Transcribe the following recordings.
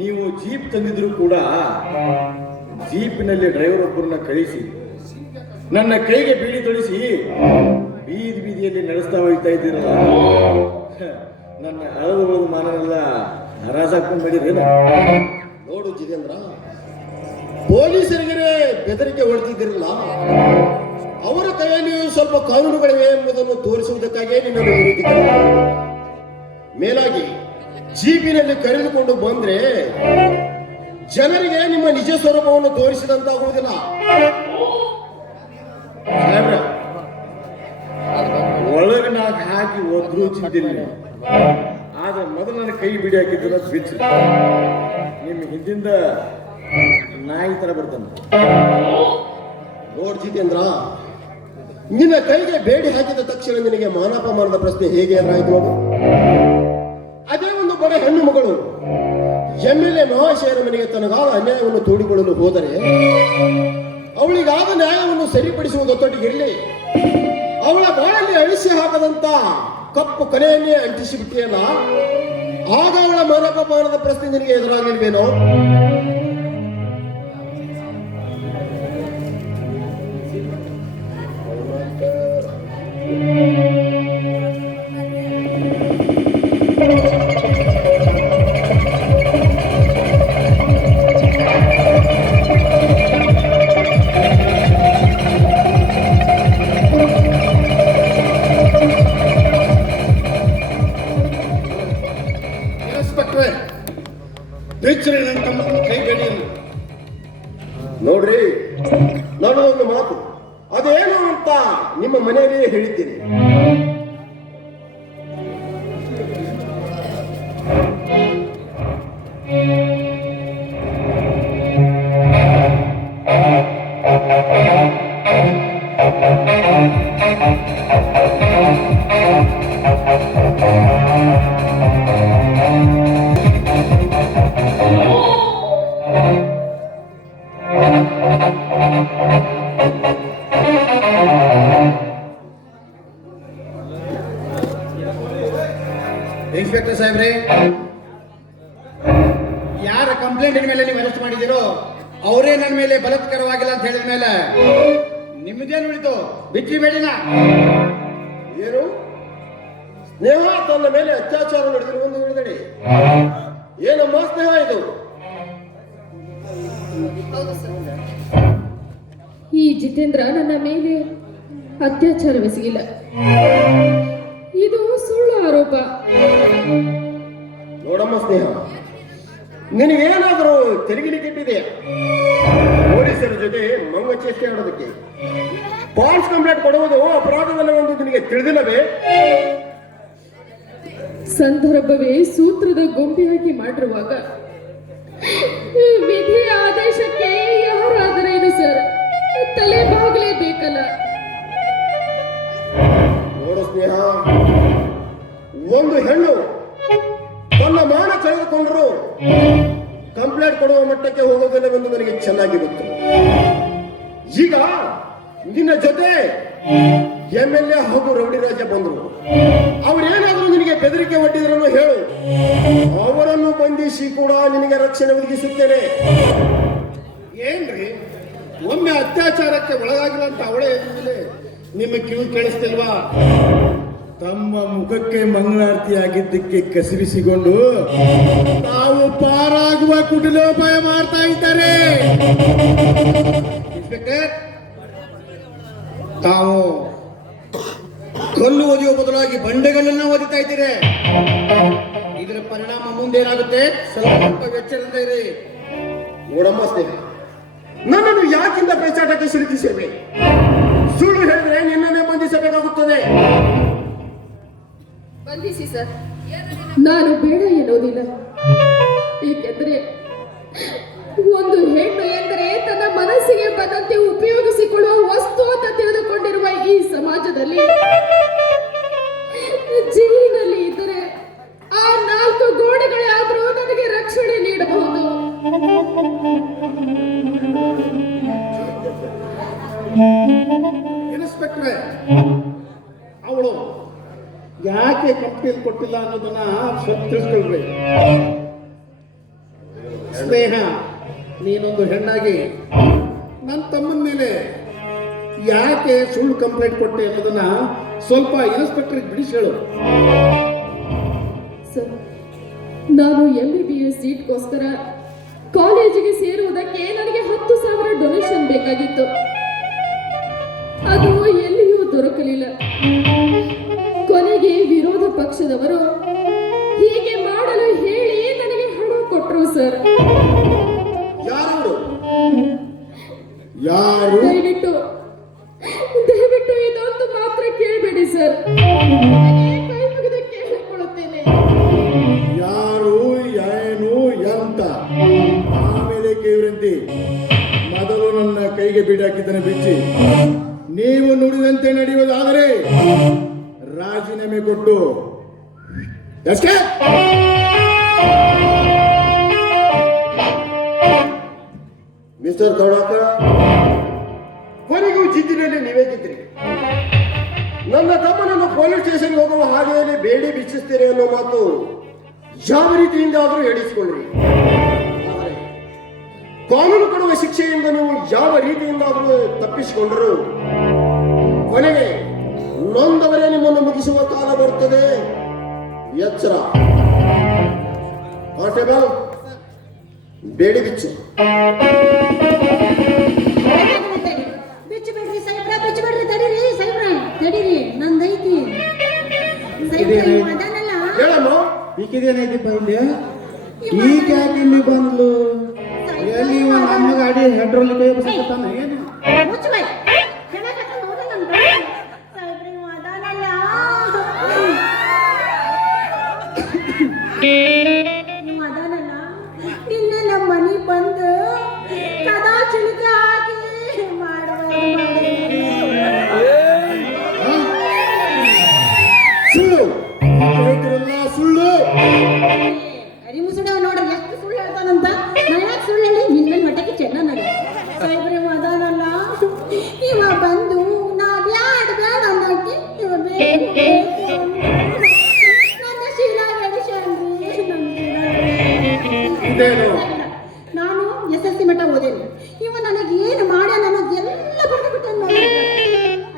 ನೀವು ಜೀಪ್ ತಂದಿದ್ರು ಕೂಡ ಜೀಪಿನಲ್ಲಿ ಡ್ರೈವರ್ ಒಬ್ಬರನ್ನ ಕಳಿಸಿ ನನ್ನ ಕೈಗೆ ಬೀಡಿ ತೊಳಿಸಿ ಬೀದಿ ಬೀದಿಯಲ್ಲಿ ನಡೆಸ್ತಾ ಹೋಗ್ತಾ ಇದ್ದೀರಲ್ಲ, ನನ್ನ ಅಳದು ಮಾನವೆಲ್ಲ ಹರಾಜಾಕೊಂಡು ಮಾಡಿದ್ರೇನ? ನೋಡು ಜಿತೇಂದ್ರ, ಪೊಲೀಸರಿಗೆ ಬೆದರಿಕೆ ಹೊಡೆದಿದ್ದಿರಲ್ಲ, ಅವರ ಕೈಯಲ್ಲಿ ಸ್ವಲ್ಪ ಕಾನೂನುಗಳಿವೆ ಎಂಬುದನ್ನು ತೋರಿಸುವುದಕ್ಕಾಗಿಯೇ ನಿನ್ನನ್ನು ವಿರೋಧಿಸಿದರು. ಮೇಲಾಗಿ ಜೀಪಿನಲ್ಲಿ ಕರೆದುಕೊಂಡು ಬಂದ್ರೆ ಜನರಿಗೆ ನಿಮ್ಮ ನಿಜ ಸ್ವರೂಪವನ್ನು ತೋರಿಸಿದಂತಾಗುವುದಿಲ್ಲ. ಒಳಗೆ ನಾಲ್ಕು ಹಾಕಿ ಒದ್ರು ಚಿಂತಿಲ್ಲ, ಆದ್ರೆ ಮೊದಲು ನನ್ನ ಕೈ ಬಿಡಿ ಹಾಕಿದ್ರೆ ಬಿಚ್ಚ ನಿಮ್ಮ ಹಿಂದಿಂದ ನಾಯಿ ತರ ಬರ್ತಾನೆ. ನೋಡ್ ಜಿತೇಂದ್ರ, ನಿನ್ನ ಕೈಗೆ ಬೇಡಿ ಹಾಕಿದ ತಕ್ಷಣ ನಿನಗೆ ಮಾನಾಪಮಾನದ ಪ್ರಶ್ನೆ ಹೇಗೆ ಎದುರಾಯಿತು ನೋಡು. ಅದೇ ಒಂದು ಬಡ ಹೆಣ್ಣು ಮಗಳು MLA ಮಹಾಶಯರ ಮನೆಗೆ ತನಗಾದ ಅನ್ಯಾಯವನ್ನು ತೋಡಿಕೊಳ್ಳಲು ಹೋದರೆ ಅವಳಿಗಾದ ನ್ಯಾಯವನ್ನು ಸರಿಪಡಿಸುವುದೊತ್ತೊಟ್ಟಿಗಿರಲಿ, ಅವಳ ಬಾಳಲ್ಲಿ ಅಳಿಸಿ ಹಾಕದಂತ ಕಪ್ಪು ಕಲೆಯನ್ನೇ ಅಂಟಿಸಿಬಿಟ್ಟಿಯಲ್ಲ, ಆಗ ಅವಳ ಮಾನಪಮಾನದ ಪ್ರಶ್ನೆ ನಿನಗೆ ಎದುರಾಗಿಲ್ವೇನೋ? ಕೈ ಬೇಡಿಯನ್ನು ನೋಡ್ರಿ, ನಾನು ಒಂದು ಮಾತು ಅದೇನು ಅಂತ ನಿಮ್ಮ ಮನೆಯಲ್ಲಿಯೇ ಹೇಳಿದ್ದೀನಿ. ಇನ್ಸ್ಪೆಕ್ಟರ್ ಸಾಹೇಬ್ರೆ, ಯಾರ ಕಂಪ್ಲೇಂಟ್ ಮೇಲೆ ನೀವು ಅರೆಸ್ಟ್ ಮಾಡಿದಿರೋ ಅವರೇ ನನ್ನ ಮೇಲೆ ಬಲಾತ್ಕಾರವಾಗಿಲ್ಲ ಅಂತ ಹೇಳಿದ ಮೇಲೆ ನಿಮ್ಮದೇನು ಉಳಿತು? ಬಿಚ್ಚಿ ಬೇಡಿನ ಏನು ಸ್ನೇಹ ತನ್ನ ಮೇಲೆ ಅತ್ಯಾಚಾರ ನಡೆದಿರುವ ಒಂದು ಹೇಳಿದಡಿ? ಏನಮ್ಮ ಸ್ನೇಹ ಇದು? ಈ ಜಿತೇಂದ್ರ ನನ್ನ ಮೇಲೆ ಅತ್ಯಾಚಾರವೆಸಗಿಲ್ಲ, ಇದು ಸುಳ್ಳು ಆರೋಪ. ನೋಡಮ್ಮ ಸ್ನೇಹ, ನಿನಗೇನಾದರೂ ತೆರಿಗಿಲಿ ಕೆಟ್ಟಿದೆಯಾ? ಪೊಲೀಸರ ಜೊತೆ ಮಂಗ ಚೇಷ್ಟೆ ಆಡೋದಕ್ಕೆ ಫಾಲ್ಸ್ ಕಂಪ್ಲೇಂಟ್ ಕೊಡುವುದು ಅಪರಾಧವಲ್ಲವೆಂದು ನಿನಗೆ ತಿಳಿದಿಲ್ಲವೇ? ಸಂದರ್ಭವೇ ಸೂತ್ರದ ಗೊಂಬೆ ಹಾಕಿ ಮಾಡಿರುವಾಗ ವಿಧಿಯ ಆದೇಶಕ್ಕೆ ಯಾರಾದರೇನು ಸರ್, ತಲೆ ಬಾಗಲೇಬೇಕಲ್ಲ. ನೋಡು ಸ್ನೇಹ, ಒಂದು ಹೆಣ್ಣು ತನ್ನ ಮಾನ ಕಳೆದುಕೊಂಡರು ಕಂಪ್ಲೇಂಟ್ ಕೊಡುವ ಮಟ್ಟಕ್ಕೆ ಹೋಗೋದಿಲ್ಲವೆಂದು ನನಗೆ ಚೆನ್ನಾಗಿ ಗೊತ್ತು. ಈಗ ನಿನ್ನ ಜೊತೆ MLA ಹಾಗೂ ರೌಡಿ ರಾಜ ಬಂದರು, ಅವರೇನಾದ್ರೂ ನಿನಗೆ ಬೆದರಿಕೆ ಒಡ್ಡಿದ್ರನ್ನು ಹೇಳು, ಅವರನ್ನು ಬಂಧಿಸಿ ಕೂಡ ನಿನಗೆ ರಕ್ಷಣೆ ಒದಗಿಸುತ್ತೇನೆ. ಏನ್ರಿ, ಒಮ್ಮೆ ಅತ್ಯಾಚಾರಕ್ಕೆ ಒಳಗಾಗಿಲ್ಲ ಅಂತ ಅವಳೇ ಹೇಳಿದ್ಮೇಲೆ ನಿಮ್ಮ ಕಿವಿ ಕೇಳಿಸ್ತಿಲ್ವಾ? ತಮ್ಮ ಮುಖಕ್ಕೆ ಮಂಗಳಾರತಿ ಆಗಿದ್ದಕ್ಕೆ ಕಸಿರಿಸಿಕೊಂಡು ತಾವು ಪಾರಾಗುವ ಕುಟಿಲೋಪಾಯ ಮಾಡ್ತಾ ಇದ್ದಾರೆ. ಇನ್ಸ್ಪೆಕ್ಟರ್, ತಾವು ಕಲ್ಲು ಓದಿಯುವ ಬದಲಾಗಿ ಬಂಡೆಗಳನ್ನ ಓದಿತಾ ಇದ್ದೀರಿ. ಇದರ ಪರಿಣಾಮ ಮುಂದೇನಾಗುತ್ತೆ ಸ್ವಲ್ಪ ಎಚ್ಚರದಿಂದ ಇರಿ. ನೋಡಮ್ಮ ಸ್ನೇಹ, ನನ್ನನ್ನು ಯಾಕಿಂದ ಪೇಚಾಟಕ್ಕೆ ಸಿಲುಕಿಸೇವೆ? ಸುಳ್ಳು ಹೇಳಿದ್ರೆ ನಿನ್ನನ್ನೇ ಬಂಧಿಸಬೇಕಾಗುತ್ತದೆ. ಬಂಧಿಸಿ ಸರ್, ನಾನು ಬೇಡ ಎನ್ನುವುದಿಲ್ಲ. ಏಕೆಂದರೆ ಒಂದು ಹೆಣ್ಣು ಎಂದರೆ ತನ್ನ ಮನಸ್ಸಿಗೆ ಬಂದಂತೆ ಉಪಯೋಗಿಸಿಕೊಳ್ಳುವ ವಸ್ತು ಅಂತ ತಿಳಿದುಕೊಂಡಿರುವ ಈ ಸಮಾಜದಲ್ಲಿ ಜೈಲಿನಲ್ಲಿ ಇದ್ದರೆ ಆ 4 ಗೋಡೆಗಳೇ ಆದರೂ ನನಗೆ ರಕ್ಷಣೆ ನೀಡಬಹುದು. ಇನ್ಸ್ಪೆಕ್ಟರ್, ಅವಳು ಯಾಕೆ ಕಂಪ್ನಿಯಲ್ಲಿ ಕೊಟ್ಟಿಲ್ಲ ಅನ್ನೋದನ್ನ ಸ್ವಲ್ಪ ತಿಳಿಸ್ಕೊಳ್ಬೇಕು. ಸ್ನೇಹ, ನೀನೊಂದು ಹೆಣ್ಣಾಗಿ ನನ್ನ ತಮ್ಮನ ಮೇಲೆ ಯಾಕೆ ಸುಳ್ಳು ಕಂಪ್ಲೇಂಟ್ ಕೊಟ್ಟೆ ಅನ್ನೋದನ್ನ ಸ್ವಲ್ಪ ಇನ್ಸ್ಪೆಕ್ಟರ್ಗೆ ಬಿಡಿಸಿ ಹೇಳು. ಸರ್, ನಾನು MBBS ಸೀಟ್ಗೋಸ್ಕರ ಕಾಲೇಜಿಗೆ ಸೇರುವುದಕ್ಕೆ ನನಗೆ 10,000 ಡೊನೇಷನ್ ಬೇಕಾಗಿತ್ತು. ಅದು ಎಲ್ಲಿಯೂ ದೊರಕಲಿಲ್ಲ. ಕೊನೆಗೆ ವಿರೋಧ ಪಕ್ಷದವರು ಹೀಗೆ ಮಾಡಲು ಹೇಳಿ ನನಗೆ ಹಣ ಕೊಟ್ಟರು ಸರ್. ಯಾರು ಯಾರು ದಯವಿಟ್ಟು ಇದೊಂದು ಮಾತ್ರ ಕೇಳಬೇಡಿ ಸರ್. ಕೈ ಮುಗಿದು ಕೇಳಿಕೊಳ್ಳುತ್ತೇನೆ. ಯಾರು, ಏನು, ಎಂತ ಆಮೇಲೆ ಕೇಳಿರಂತೆ ಮೊದಲು ನನ್ನ ಕೈಗೆ ಬೀಡಿ ಹಾಕಿದ್ದನ್ನು ಬಿಚ್ಚಿ ನೀವು ನುಡಿದಂತೆ ನಡೆಯುವುದಾದರೆ ರಾಜೀನಾಮೆ ಕೊಟ್ಟು escape! ಮಿಸ್ಟರ್ ಕರುಣಾಕರ್, ಕೊನೆಗೂ ಜಿದ್ದಿನಲ್ಲಿ ನೀವೇ ಗೆದ್ರಿ. ನನ್ನ ತಮ್ಮನನ್ನು ಪೊಲೀಸ್ ಸ್ಟೇಷನ್ಗೆ ಹೋಗುವ ಹಾದಿಯಲ್ಲಿ ಬೇಡಿ ಬಿಚ್ಚಿಸ್ತೀರಿ ಅನ್ನೋ ಮಾತು ಯಾವ ರೀತಿಯಿಂದ ಆದರೂ ಹೇಳಿಸಿಕೊಳ್ಳಿ. ಆದರೆ ಕಾನೂನು ಕೊಡುವ ಶಿಕ್ಷೆಯಿಂದ ನೀವು ಯಾವ ರೀತಿಯಿಂದಾದರೂ ತಪ್ಪಿಸಿಕೊಂಡರು ಕೊನೆಗೆ ನೊಂದವರೇ ನಿಮ್ಮನ್ನು ಮುಗಿಸುವ ಕಾಲ ಬರುತ್ತದೆ. ಎಚ್ಚರ. ಕಾನ್ಸ್ಟೇಬಲ್, ಬೇಡಿ ಬಿಚ್ಚು. ಬಿಚ್ಚಬೇಡ್ರಿ ಸಾಹೇಬ್ರ, ಬಿಚ್ಚಬೇಡ್ರಿ. ತಡೀರಿ ಸಾಹೇಬ್ರ, ತಡೀರಿ. ನಂದೈತಿ ಅದನ್ನೆಲ್ಲ ಹೇಳಮ್ಮ, ಈಕಿದೇನೈತಿಪ್ಪ ಇಲ್ಲಿ? ಈಗ ಯಾಕೆ ಇಲ್ಲಿ ಬಂದ್ಲು? ಎಲ್ಲಿ ಇವ ನಮ್ಮ ಗಾಡಿ ಹೆಡ್ರೋಲ್ ಕೈ ಬಸತಾನ ಏನು? ಮುಚ್ಚಬಾಯ್. ಹೇಳಕತ್ತ ಹೋದನಂತ ಸಾಹೇಬ್ರ, ಇವ ಅದಾನಲ್ಲ. ಇವ ಅದಾನಲ್ಲ, ನಿನ್ನೆ ನಮ್ಮ ಮನೆ ಬಂದು ಕದಾ ಚಿಲಕ ಹಾಕಿ ಸುಳ್ಳು ಹೇಳ್ತಿರಲ್ಲ, ಸುಳ್ಳು. ಮುಸುಡ ನೋಡ್ರಿ ಎಷ್ಟು ಸುಳ್ಳು ಹೇಳ್ತಾನಂತ. ನಾ ಯಾಕೆ ಸುಳ್ಳು ಹೇಳಿ? ನಿನ್ನ ಹೊಟ್ಟೆಗೆ ಚೆನ್ನಾಗಿ ಸಾಹೇಬ್ರೆ ಅದಾನಲ್ಲ, ಇವ ಬಂದು ನಾ ಬ್ಯಾಡ ಬ್ಯಾಡ ಅನ್ನಕ್ಕೆ ಇವ ಬೇಕು ಬೇಕು ನನ್ನ ಶೀಲಾ ಬೆಳೆಸ್ಯಾನ್ರಿ. ನಾನು SSC ಮಟ್ಟ ಓದೇನಿ. ಇವ ನನಗೆ ಏನು ಮಾಡ್ಯಾನ ಅನ್ನೋದೆಲ್ಲ ಬರೆದು ಬಿಟ್ಟ.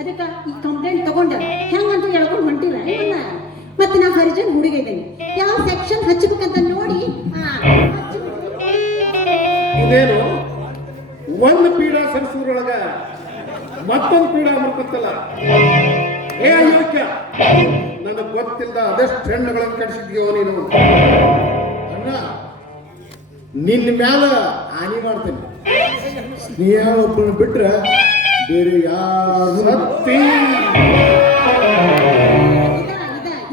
ಅದಕ್ಕೆ ಈ ಕಂಪ್ಲೇಂಟ್ ತಗೊಂಡ ಹೆಂಗಂತ ಹೇಳ್ಕೊಂಡು ಹೊಂಟಿಲ್ಲ ಇವನ್ನ. ಮತ್ತೆ ನಾ ಹರಿಜನ್ ಹುಡುಗ ಇದ್ದೇನೆ, ಯಾವ ಸೆಕ್ಷನ್ ಹಚ್ಚಬೇಕಂತ ನೋಡಿ ಇದೇನು ಒಂದು ಪೀಡ ಸರಿಸೂರೊಳಗ ಮತ್ತೊಂದು ಪೀಡ ಮುರ್ಕೊತ್ತಲ್ಲ. ಏ ಅಯೋಗ್ಯ, ನನಗೆ ಗೊತ್ತಿಲ್ಲದ ಅದೆಷ್ಟು ಹೆಣ್ಣುಗಳನ್ನು ಕಡಿಸಿದ್ಯೋ ನೀನು. ಅಣ್ಣ, ನಿನ್ನ ಮ್ಯಾಲ ಹಾನಿ ಮಾಡ್ತೇನೆ. ಸ್ನೇಹ ಒಬ್ಬನ ಬಿಟ್ರೆ ಬೇರೆ ಯಾರು ಸತ್ತಿ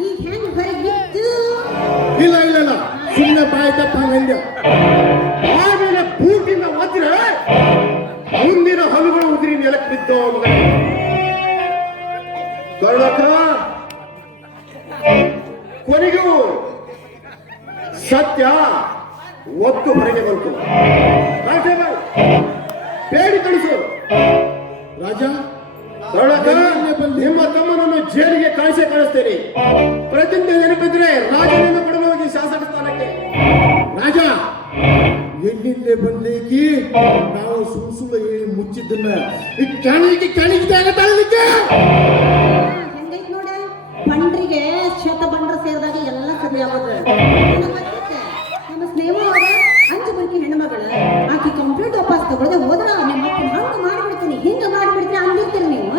ಈಗ ಹೆಂಗ್ ಹೊರಗೆ ಬಿತ್ತು. ಇಲ್ಲ ಇಲ್ಲ ಇಲ್ಲ, ಸುಮ್ಮನೆ ಬಾಯಿ ತಪ್ಪ ಹಂಗಂದ್ಯ. ಆಮೇಲೆ ಬೂಟಿನ ಒದ್ರೆ ಮುಂದಿನ ಹಲುಗಳು ಉದುರಿ ನೆಲಕ್ಕೆ ಬಿದ್ದೋ. ಕರುಣಾಕರ, ಕೊನೆಗೂ ಸತ್ಯ ಒತ್ತು ಹೊರಗೆ ಬಂತು. ಕಾನ್ಸ್ಟೇಬಲ್, ಬೇಡಿ ಕಳಿಸು. ರಾಜ, ಕರುಣಾಕರ, ನಿಮ್ಮ ತಮ್ಮನನ್ನು ಜೈಲಿಗೆ ಕಳಿಸ್ತೇನೆ. ಪ್ರತಿಜ್ಞೆ ನೆನಪಿದ್ರೆ ರಾಜೀನಾಮೆ ಕೊಡಲು ಹೋಗಿ ಶಾಸಕ ಸ್ಥಾನಕ್ಕೆ. ರಾಜ, ಎಲ್ಲಿಂದ ಬಂದೇಕಿ? ನಾವು ಸುಳ್ಳು ಹೇಳಿ ಮುಚ್ಚಿದ್ದನ್ನ ಈ ಕಣಿಗೆ ತಳಲಿಕ್ಕೆ ಹೆಂಗೈತ್ ನೋಡ, ಬಂಡ್ರಿಗೆ ಶ್ವೇತ ಬಂಡ್ರ ಸೇರಿದಾಗ ಎಲ್ಲ ಸರಿ ಆಗೋದು. ನಮ್ಮ ಸ್ನೇಹ ಅಂಚು ಬರ್ಕಿ ಹೆಣ್ಮಗಳ ಆಕಿ ಕಂಪ್ಲೇಂಟ್ ವಾಪಸ್ ತಗೊಳ್ಳದೆ ಹೋದ್ರ ನಿಮ್ಮ ಅಪ್ಪನ ಹಂಗ ಮಾಡಿಬಿಡ್ತೀನಿ ಹಿಂಗ ಮಾಡಿಬಿಡ್ತೀನಿ ಅಂದಿರ್ತೀರಿ ನೀವು.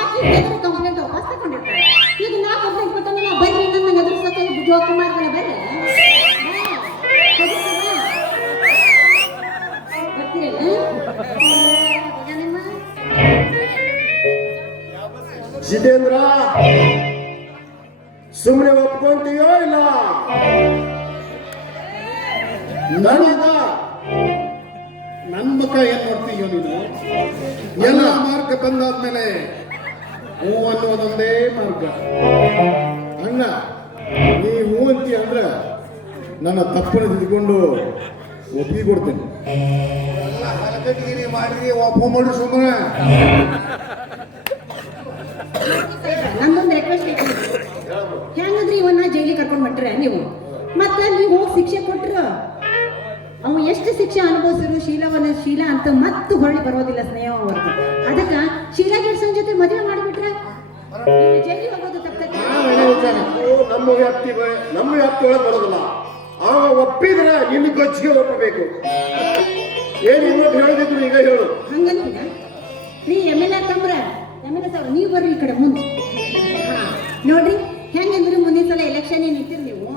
ಆಕಿ ಕಂಪ್ಲೇಂಟ್ ವಾಪಸ್ ತಗೊಂಡಿರ್ತಾರೆ. ಈಗ ನಾ ಕಂಪ್ಲೇಂಟ್ ಕೊಟ್ಟಲ್ಲ, ಬರ್ರಿ ನನ್ನ ಎದುರಿಸಕ್ಕೆ ಜೋಕುಮಾರ್ಗಳ ಬರ್ರಿ. ಜಿತೇಂದ್ರ, ಸುಮ್ಮನೆ ಒಪ್ಕೊಂತೀಯೋ ಇಲ್ಲ? ನನಗ ನನ್ನ ಮುಖ ಏನ್ ನೋಡ್ತೀಯೋ ನೀನು? ಎಲ್ಲ ಮಾರ್ಗ ತಂದಾದ್ಮೇಲೆ ಹೂ ಅನ್ನೋದೊಂದೇ ಮಾರ್ಗ. ಅಣ್ಣ, ನೀ ಹೂ ಅಂತೀಯ ಅಂದ್ರ ನನ್ನ ತಪ್ಪನ್ನು ತಿದ್ಕೊಂಡು ಒಪ್ಪಿಗೆ ಕೊಡ್ತೇನೆ. ಎಲ್ಲ ಹಲಕಗಿರಿ ಮಾಡಿ ಒಪ್ಪ ಮಾಡಿ ಸುಮ್ಮನೆ ನಂದೊಂದು ರಿಕ್ವೆಸ್ಟ್ ಐತಿ. ಹೆಂಗಂದ್ರೆ ಇವನ್ನ ಜೈಲಿಗೆ ಕರ್ಕೊಂಡು ಹೊಂಟ್ರೆ ನೀವು ಮತ್ತೆ ನೀವು ಹೋಗಿ ಶಿಕ್ಷೆ ಕೊಟ್ರು ಅವ ಎಷ್ಟು ಶಿಕ್ಷೆ ಅನುಭವಿಸಿದ್ರು ಶೀಲಾ ಅಂತ ಮತ್ತೆ ಹೊಳ್ಳಿ ಬರೋದಿಲ್ಲ ಸ್ನೇಹ ಅವ್ರದ್ದು. ಅದಕ್ಕ ಶೀಲಾ ಗಿಡ್ಸನ್ ಜೊತೆ ಮದುವೆ ಮಾಡಿಬಿಟ್ರೆ ಜೈಲಿಗೆ ಹೋಗೋದು ತಪ್ಪೈತಿ. ನಮ್ಮ ವ್ಯಾಪ್ತಿಯೊಳಗೆ ಬರೋದಿಲ್ಲ. ಆಗ ಒಪ್ಪಿದ್ರೆ ನಿನ್ನ ಗೊಚ್ಚಿಗೆ ಒಪ್ಪಬೇಕು. ಏನು ಇನ್ನೊಂದು ಹೇಳಿದ್ರು ಈಗ ಹೇಳು. ಹಂಗಂತೀನ ನೀ MLA ತಂಬ್ರ MLA ಸಾವ್ರ ನೀವು ಬರ್ರಿ ಈ ಕಡೆ ಮುಂದೆ. ನೋಡ್ರಿ ಹೆಂಗಂದ್ರೆ ಮುಂದಿನ ಸಲ ಎಲೆಕ್ಷನ್ ಏನ್ ಇಟ್ಟಿರಿ ನೀವು,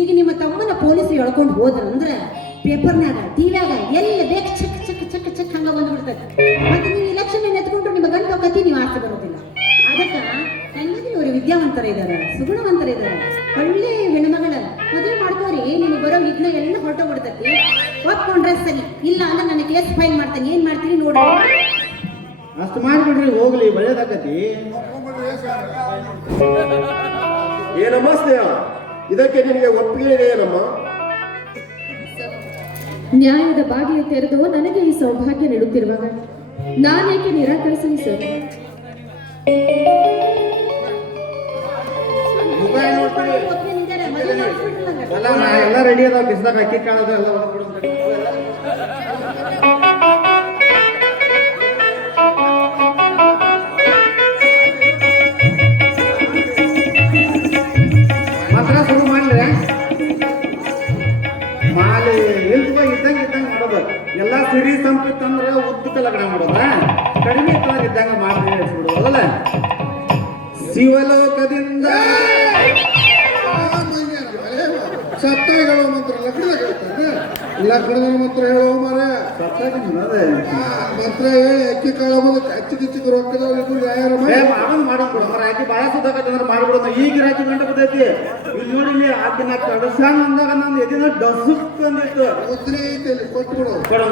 ಈಗ ನಿಮ್ಮ ತಮ್ಮನ ಪೊಲೀಸ್ ಎಳ್ಕೊಂಡು ಹೋದ್ರಂದ್ರೆ ಪೇಪರ್ನಾಗ ಟಿವ್ಯಾಗ ಎಲ್ಲಿ ಬೇಕು ಚಕ್ ಚಕ್ ಚಕ್ ಚಕ್ ಹಂಗ ಬಂದ್ಬಿಡ್ತೈತೆ. ಮತ್ತೆ ನೀವು ಎಲೆಕ್ಷನ್ ಎತ್ಕೊಂಡ್ರು ನಿಮ್ಮ ಗಂಟು ಹೋಗತಿ ನೀವು ಆಸೆ ಬರೋದಿಲ್ಲ. ಅದಕ್ಕೆ ಹೆಂಗಂದ್ರೆ ಇವರು ವಿದ್ಯಾವಂತರ ಇದಾರೆ, ಸುಗುಣವಂತರ ಇದಾರೆ, ಒಳ್ಳೆ ಹೆಣ್ಮಗಳ ಮದುವೆ ಮಾಡ್ಕೋರಿ. ನೀನು ಬರೋ ವಿಘ್ನ ಎಲ್ಲ ಹೊರಟೋಗ್ಬಿಡ್ತೈತಿ. ಒಪ್ಕೊಂಡ್ರೆ ಸರಿ, ಇಲ್ಲ ಅಂದ್ರೆ ನನಗೆ ಕೇಸ್ ಫೈಲ್ ಮಾಡ್ತೇನೆ. ಏನ್ ಮಾಡ್ತೀನಿ ನೋಡ್ರಿ. ಅಷ್ಟು ಮಾಡ್ಬಿಡ್ರಿ, ಹೋಗ್ಲಿ, ಒಳ್ಳೇದಾಗತಿ. ಏನಮ್ಮ ಸ್ನೇಹ, ಇದಕ್ಕೆ ನಿನಗೆ ಒಪ್ಪಿಗೆ ಇದೆಯೇನಮ್ಮ? ನ್ಯಾಯದ ಬಾಗಿಲು ತೆರೆದು ನನಗೆ ಈ ಸೌಭಾಗ್ಯ ನೀಡುತ್ತಿರುವಾಗ ನಾನೇಕೆ ನಿರಾಕರಿಸಲಿ ಸರ್? ಒಪ್ಕೊಂಡಿದ್ದಾರೆ, ಮದುವೆ ಮಾಡಿಸ್ಬಿಟ್ರಲ್ಲ ಹಂಗಾರೆ. ಅಲ್ಲ, ನಾ ಎಲ್ಲ ರೆಡಿ ಅದಾವ. ಬಿಸ್ದಾಗ ಅಕ್ಕಿ ಕಾಳದ ಎಲ್ಲ ಹೊರಬಿಡೋದು. ಮಾತ್ರ ಶುರು ಮಾಡ್ರೆ ಮಾಲೆ ಇಲ್ದ ಇದ್ದಂಗೆ ಮಾಡೋದು. ಎಲ್ಲ ಸಿರಿ ಸಂಪಿತ್ತಂದ್ರೆ ಉದ್ದಕ್ಕೆ ಲಗ್ನ ಮಾಡೋದ, ಕಡಿಮೆ ಇದ್ದಂಗ ಮಾಡಿ ಬಿಡೋದಲ್ಲ. ಶಿವಲೋಕದಿಂದ ಸತ್ತಾಗ ಹೇಳೋ ಮಂತ್ರ ಲಗ್ನದಾಗ ಹೇಳ್ತಾನೆ. ಲಗ್ನದ ಮಂತ್ರ ಹೇಳೋ ಮರ ಮಂತ್ರ ಹೇಳಿ ಅಕ್ಕಿ ಕಾಳು ಬಂದು ಚಿಕ್ಕ ರೊಕ್ಕದ ಯಾರು ಮಾಡೋದು ಕೊಡ ಮರ ಆಕಿ ಬಾಳ ಸುತ್ತಾಕತ್ತಂದ್ರೆ ಮಾಡ್ಬಿಡೋದು. ಈಗ ಗಿರಾಕಿ ಗಂಟೆ ಬರ್ತೈತಿ. ಇಲ್ಲಿ ನೋಡಿ ಇಲ್ಲಿ ಆಕಿನ ಕಡಸಾನ ಅಂದಾಗ ನಂದು ಎದಿನ ಡಸುಕ್ ಅಂದಿತ್ತು. ಮುದ್ರೆ ಐತೆ ಅಲ್ಲಿ ಕೊಟ್ಬಿಡು. ಕೊಡೋಣ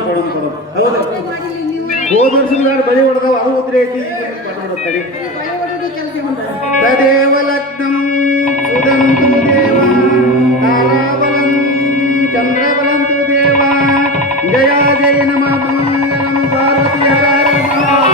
ಹೌದು. ಮಾಡಿಲ್ಲ ನೀವು ಹೋದ ವರ್ಷದ ಬಳಿ ಹೊಡೆದವ, ಅದು ಉದ್ರೆ ಐತಿ. ತಡಿ ಬಳೆ ಹೊಡೆದು ಕೆಲಸ ಬಂದ. ತದೇವ ಲಗ್ನಂ ಸುದಂತು ದೇವ ತಾರಾಬಲಂ ಚಂದ್ರಬಲಂತು ದೇವ ಜಯ ಜಯ ನಮಃ ಮಂಗಲಂ ಪಾರ್ವತಿ ಹರ ಹರ ಮಹಾದೇವ.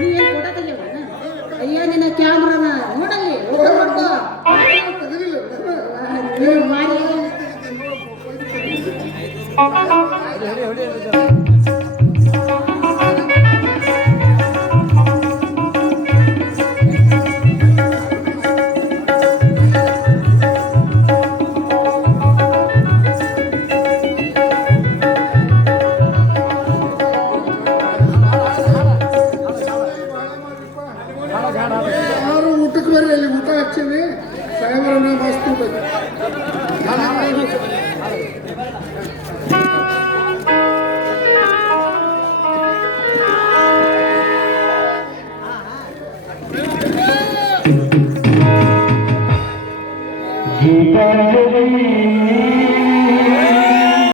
ನೀ ಏನ್ ಫೋಟೋ ತೆಗಿಯೋಣ? ಅಯ್ಯ ನಿನ್ನ ಕ್ಯಾಮ್ರಾನ ನೋಡಲ್ಲಿ ಓಪನ್ ಮಾಡ್ಕೋ. ನೀವು ಮಾಡಿ ಯಾರು ಊಟಕ್ಕೆ ಬರ್ರಿ, ಅಲ್ಲಿ ಊಟ ಹಚ್ಚೀನಿ ಸಾಹೇಬ್ರನ್ನ ಮಸ್ತ್ ಊಟ.